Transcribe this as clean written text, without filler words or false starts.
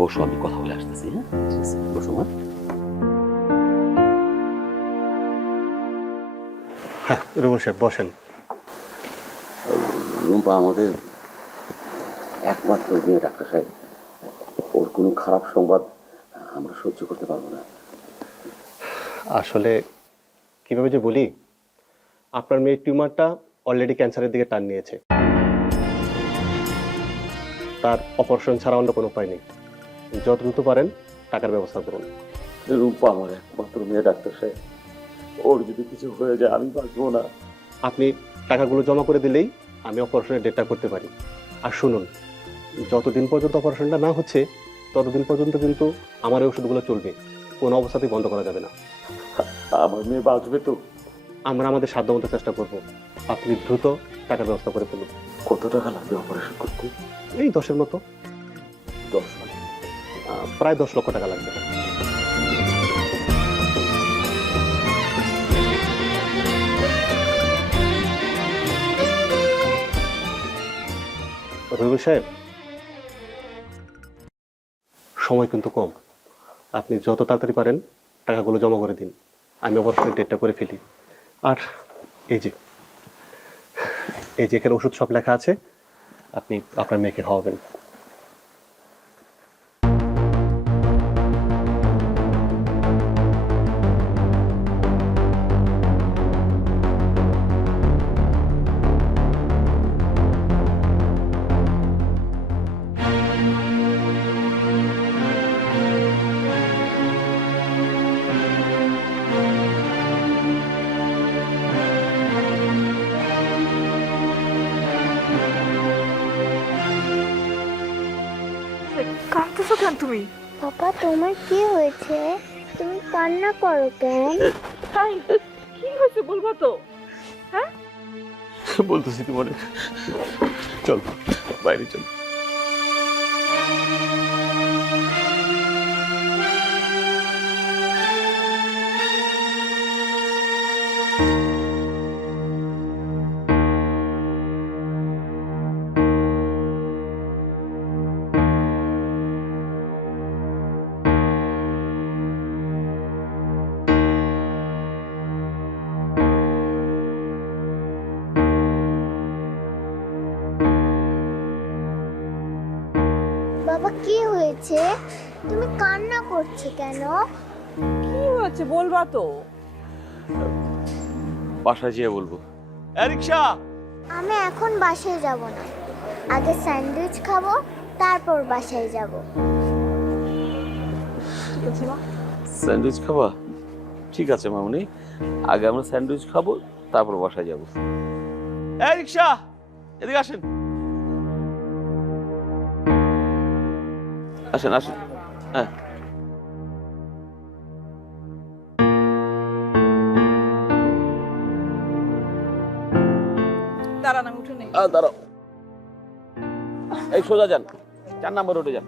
বসো, আমি কথা বলে আসতেছি। হ্যাঁ, বসো মা। হ্যাঁ, রুমন সাহেব বসেন। রুম্পা আমাদের একমাত্র মেয়ে ডাক্তার সাহেব, ওর কোনো খারাপ সংবাদ আমরা সহ্য করতে পারবো না। আসলে কিভাবে যে বলি, আপনার মেয়ের টিউমারটা অলরেডি ক্যান্সারের দিকে টান নিয়েছে। তার অপারেশন ছাড়া অন্য কোনো উপায় নেই। যত দ্রুত পারেন টাকার ব্যবস্থা করুন। রুম্পা আমার একমাত্র মেয়ে ডাক্তার সাহেব, ওর যদি কিছু হয়ে যায় আমি বাঁচবো না। আপনি টাকাগুলো জমা করে দিলেই আমি অপারেশনের ডেটটা করতে পারি। আর শুনুন, যতদিন পর্যন্ত অপারেশনটা না হচ্ছে ততদিন পর্যন্ত কিন্তু আমার এই ওষুধগুলো চলবে, কোনো অবস্থাতেই বন্ধ করা যাবে না। আমার মেয়ে বাঁচবে তো? আমরা আমাদের সাধ্যমতো চেষ্টা করব। আপনি দ্রুত টাকার ব্যবস্থা করে ফেলুন। কত টাকা লাগবে অপারেশন করতে? এই 10-এর মতো। 10 মানে? প্রায় 10 লক্ষ টাকা লাগবে। রবি সাহেব, সময় কিন্তু কম। আপনি যত তাড়াতাড়ি পারেন টাকাগুলো জমা করে দিন, আমি অবশ্যই ডেটটা করে ফেলি। আর এই যে এখানে ওষুধ সব লেখা আছে, আপনি আপনার মেয়েকে খাওয়াবেন। কাঁদতেছো কেন তুমি? পাপা, তোমার কি হয়েছে? তুমি কান্না করো কেন? তাই কি হয়েছে বলবো তো? হ্যাঁ, বলতেছি তোমার, চল বাইরে চল। বাবা, কি হয়েছে? তুমি কান্না করছো কেন? কি হয়েছে বলবা তো? বাসায় যেয়ে বলবো। রিক্সা! আমি এখন বাসায় যাব না, আগে স্যান্ডউইচ খাবো, তারপর বাসায় যাব। ঠিক আছে মা। স্যান্ডউইচ খাবা? ঠিক আছে মামুনি, আগে আমরা স্যান্ডউইচ খাবো, তারপর বাসায় যাবো। রিক্সা, এদিকে আসেন। আসেন আসেন। হ্যাঁ, দাঁড়ান, আমি উঠে নেই। দাঁড়াও। এই সোজা যান, 4 নাম্বার রোডে যান।